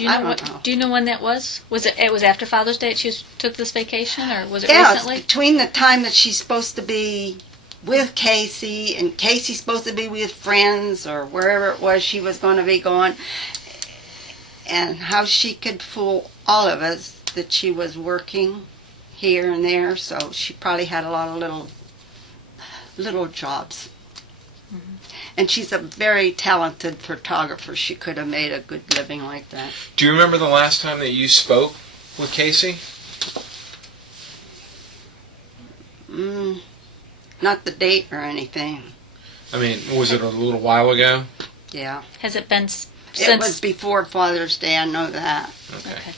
Do you know I don't know. Do you know when that was? It was after Father's Day that she took this vacation, or was it Yeah, recently? it's between the time that she's supposed to be with Casey and Casey's supposed to be with friends or wherever it was she was going to be going, and how she could fool all of us that she was working here and there. So she probably had a lot of little jobs. And she's a very talented photographer. She could have made a good living like that. Do you remember the last time that you spoke with Casey? Not the date or anything. I mean, was it a little while ago? Yeah. Has it been since? It was before Father's Day, I know that. Okay.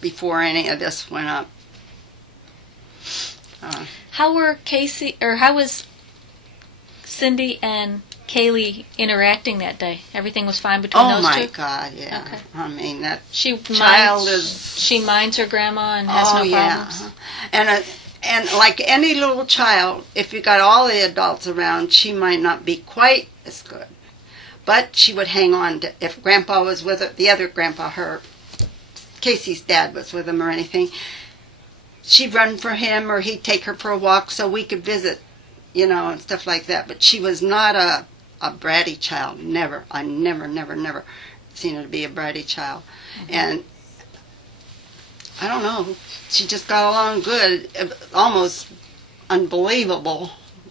Before any of this went up. How was Cindy and Caylee interacting that day? Everything was fine between those two? Oh my God, yeah. Okay. I mean, that She child is... She minds her grandma and has no problems? And like any little child, if you got all the adults around, she might not be quite as good. But she would hang on to, if Grandpa was with her, the other Grandpa, Casey's dad was with him or anything, she'd run for him or he'd take her for a walk so we could visit, and stuff like that. But she was not a bratty child. Never. I never seen her to be a bratty child. And I don't know, she just got along good. Almost unbelievable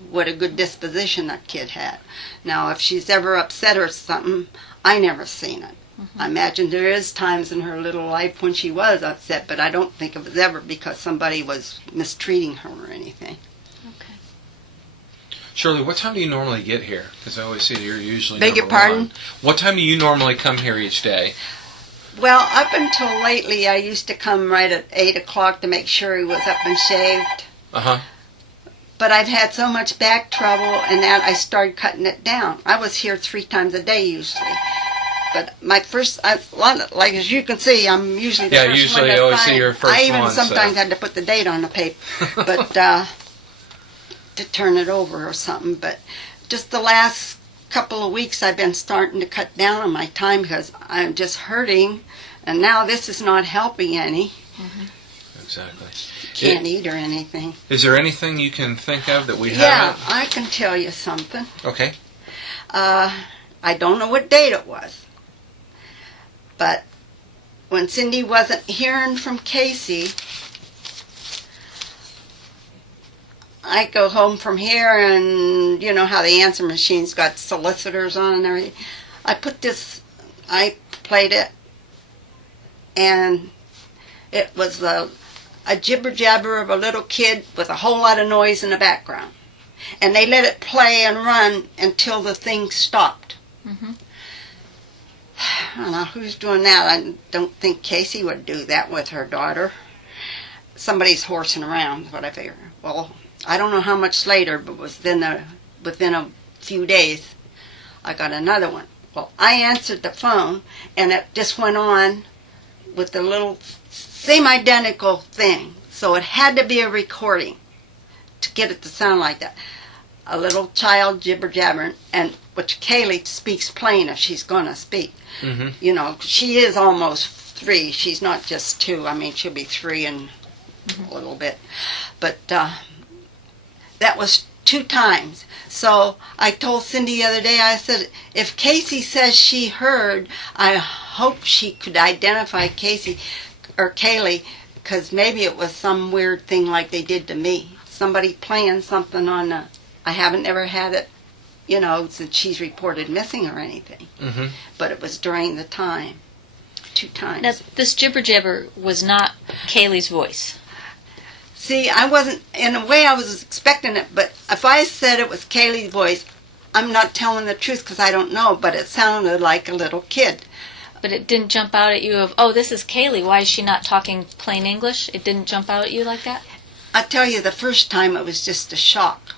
what a good disposition that kid had. Now, if she's ever upset or something, I never seen it. I imagine there is times in her little life when she was upset, but I don't think it was ever because somebody was mistreating her or anything. Okay. Shirley, what time do you normally get here? Because I always see that you're usually Beg your number pardon? one. What time do you normally come here each day? Well, up until lately, I used to come right at 8 o'clock to make sure he was up and shaved. Uh-huh. But I've had so much back trouble and that I started cutting it down. I was here 3 times a day usually. But my first, like as you can see, I'm usually the first one usually to I always find. see your first I even one, sometimes so. had to put the date on the paper, but to turn it over or something. But just the last couple of weeks, I've been starting to cut down on my time because I'm just hurting, and now this is not helping any. Exactly. Can't eat or anything. Is there anything you can think of that we Yeah, haven't? I can tell you something. Okay. I don't know what date it was, but when Cindy wasn't hearing from Casey, I go home from here and you know how the answer machine's got solicitors on and everything. I played it, and it was a jibber jabber of a little kid with a whole lot of noise in the background. And they let it play and run until the thing stopped. I don't know who's doing that. I don't think Casey would do that with her daughter. Somebody's horsing around, is what I figure. Well, I don't know how much later, but within a few days, I got another one. Well, I answered the phone, and it just went on with the little same identical thing. So it had to be a recording to get it to sound like that. A little child jibber-jabbering, and which Caylee speaks plain if she's going to speak. You know, she is almost 3. She's not just 2. I mean, she'll be 3 in a little bit. But that was 2 times. So I told Cindy the other day, I said, if Casey says she heard, I hope she could identify Casey or Caylee, because maybe it was some weird thing like they did to me. Somebody playing something on the... I haven't ever had it, you know, since she's reported missing or anything. But it was during the time. 2 times. Now, this jibber jabber was not Caylee's voice. See, I wasn't, in a way I was expecting it, but if I said it was Caylee's voice, I'm not telling the truth because I don't know, but it sounded like a little kid. But it didn't jump out at you of, oh, this is Caylee, why is she not talking plain English? It didn't jump out at you like that? I tell you, the first time it was just a shock.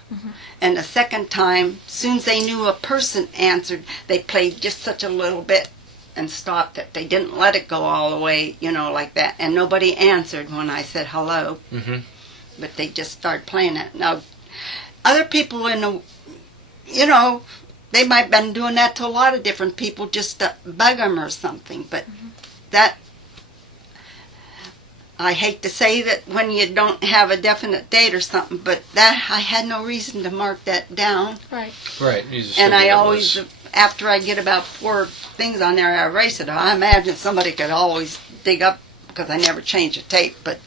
And the second time, as soon as they knew a person answered, they played just such a little bit and stopped it. They didn't let it go all the way, you know, like that. And nobody answered when I said hello. But they just started playing it. Now, other people in the, you know, they might have been doing that to a lot of different people just to bug them or something. But that I hate to say that when you don't have a definite date or something, but that I had no reason to mark that down. Right. Right. You just And I figured it always, was- after I get about 4 things on there, I erase it. I imagine somebody could always dig up, because I never change the tape, but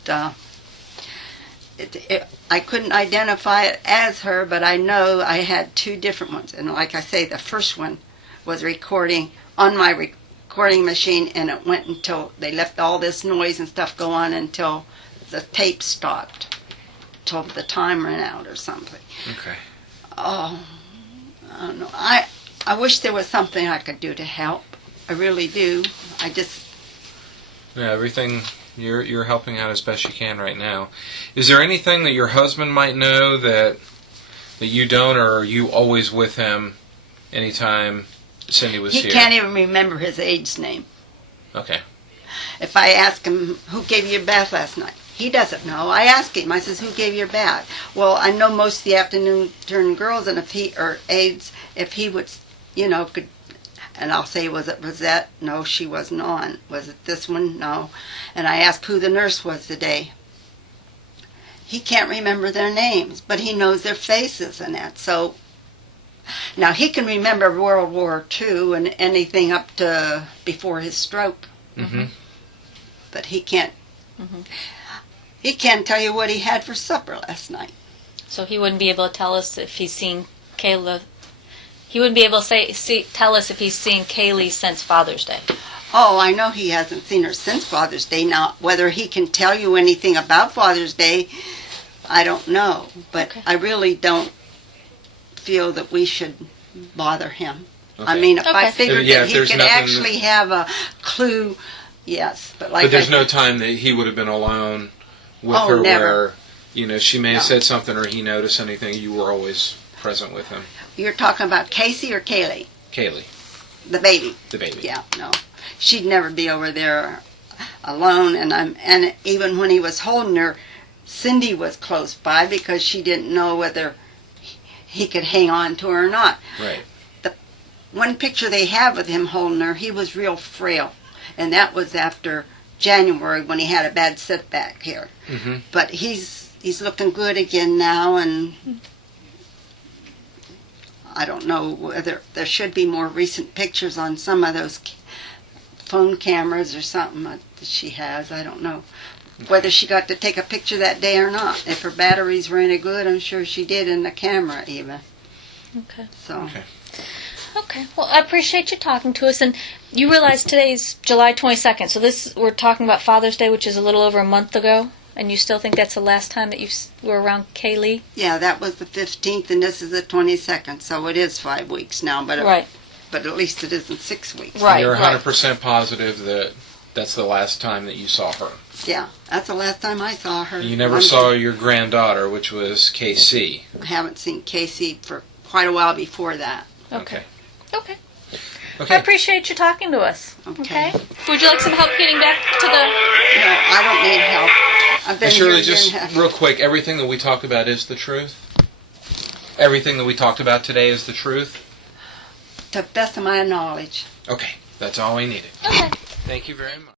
I couldn't identify it as her, but I know I had 2 different ones. And like I say, the first one was recording on my recording machine, and it went until they left all this noise and stuff go on until the tape stopped, till the time ran out or something. Okay. Oh, I don't know. I wish there was something I could do to help. I really do. I just... Yeah, everything you're helping out as best you can right now. Is there anything that your husband might know that you don't, or are you always with him anytime Cindy was He here? can't even remember his aide's name. Okay. If I ask him, who gave you a bath last night? He doesn't know. I ask him, I says, who gave you a bath? Well, I know most of the afternoon turn girls, and if he, or aides, if he would, could, and I'll say, was it Rosette? No, she wasn't on. Was it this one? No. And I asked who the nurse was today. He can't remember their names, but he knows their faces and that. So, now he can remember World War II and anything up to before his stroke. Mm-hmm. But he can't. Mm-hmm. He can't tell you what he had for supper last night. So he wouldn't be able to tell us if he's seen Kayla. He wouldn't be able to tell us if he's seen Caylee since Father's Day. Oh, I know he hasn't seen her since Father's Day. Now, whether he can tell you anything about Father's Day, I don't know. But Okay. I really don't feel that we should bother him. Okay. I mean, if I Okay. figured Yeah, that if he there's could nothing actually have a clue, yes. But like But there's I no said, time that he would have been alone with Oh, her never. where, she may have No. said something or he noticed anything. You were always present with him. You're talking about Casey or Caylee? Caylee, The baby. the baby. Yeah, no. She'd never be over there alone, and even when he was holding her, Cindy was close by because she didn't know whether he could hang on to her or not. Right. One picture they have with him holding her, he was real frail, and that was after January when he had a bad setback here. Mm-hmm. But he's looking good again now, and I don't know whether there should be more recent pictures on some of those phone cameras or something that she has. I don't know whether she got to take a picture that day or not. If her batteries were any good, I'm sure she did in the camera even. Okay. So Okay. Okay. Well, I appreciate you talking to us. And you realize today's July 22nd. So we're talking about Father's Day, which is a little over a month ago. And you still think that's the last time that you were around Caylee? yeah, that was the 15th, and this is the 22nd. So it is 5 weeks now, but Right. but at least it isn't 6 weeks. Right. And you're right. 100% positive that that's the last time that you saw her. Yeah, that's the last time I saw her. You never saw your granddaughter, which was Casey. I haven't seen Casey for quite a while before that. Okay. Okay. I Okay. appreciate you talking to us. Okay. Would you like some help getting back to the... No, I don't need help. I've been And here Shirley, a year just and a half. real quick, everything that we talked about is the truth? Everything that we talked about today is the truth? To the best of my knowledge. Okay. That's all we needed. Okay. Thank you very much.